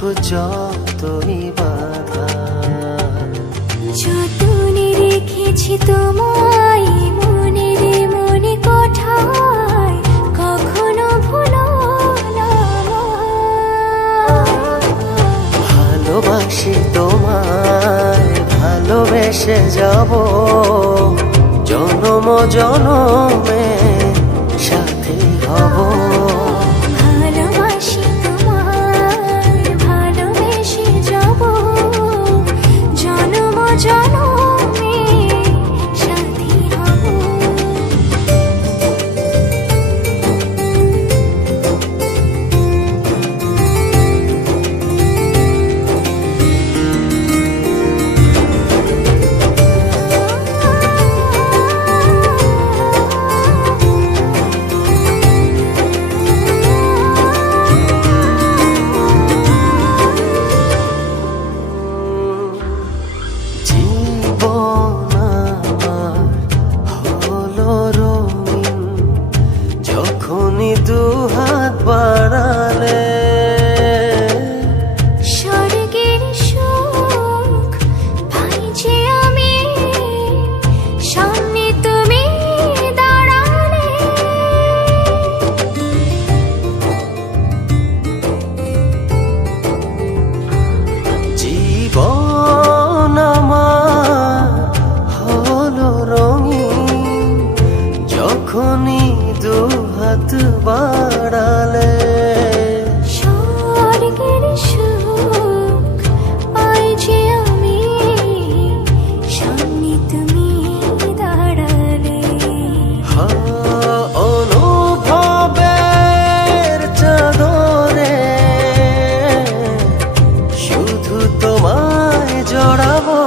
যতই বাধা, যতনে রেখেছি তোমায় মনের মনে কোঠায়, কখনো ভুলো না। ভালোবাসি তোমায়, ভালোবেসে যাব জনম জনমে সাথী হব। ভালোবাসি তোমায়, ভালোবেসে যাব জনম জনমে সাথী হব। যখনই দুহাত বাড়ালে স্বর্গের সুখ পাই যে আমি, সামনে তুমি দাঁড়ালে। জীবন আমার হলো রঙিন যখনই দুহাত বাড়ালে। স্বর্গের সুখ পাই যে আমি, সামনে তুমি দাঁড়ালে। অনুভবের চাদরে শুধু তোমায় জড়াবো।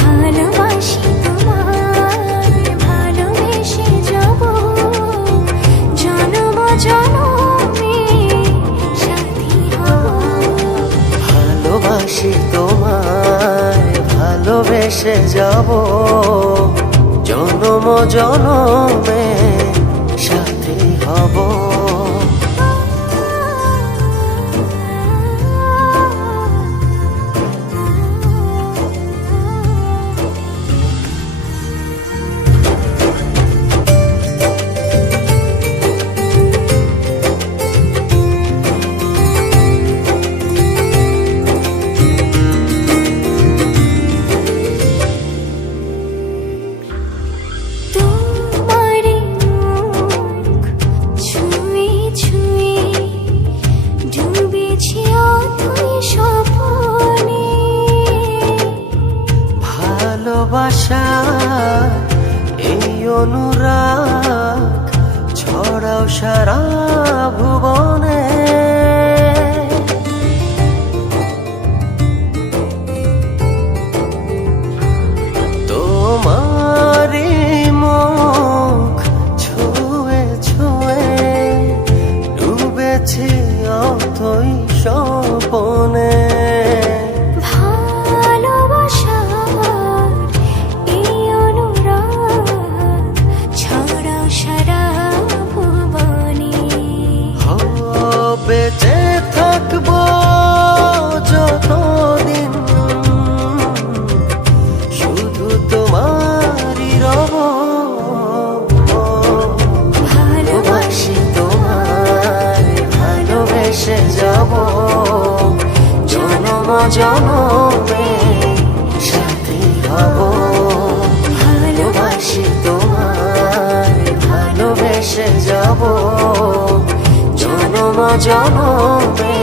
ভালোবাসি তোমায়, ভালোবেসে যাব জনম জনমে সাথী হব। ভালোবাসি তোমায়, ভালোবেসে যাব জনম জনমে সাথী হব। ভালোবাসা এই অনুরাগ ছড়াও সারা ভুবনে। তোমারি মুখ ছুঁয়ে ছুঁয়ে ডুবেছি অথই স্বপনে। বেঁচে থাকবো যতদিন শুধু তোমারই রব। ভালোবাসি তোমায়, ভালোবেসে যাব জনম জনমে সাথী হব। ভালোবাসি তোমায়, ভালোবেসে যাব জনম জনমে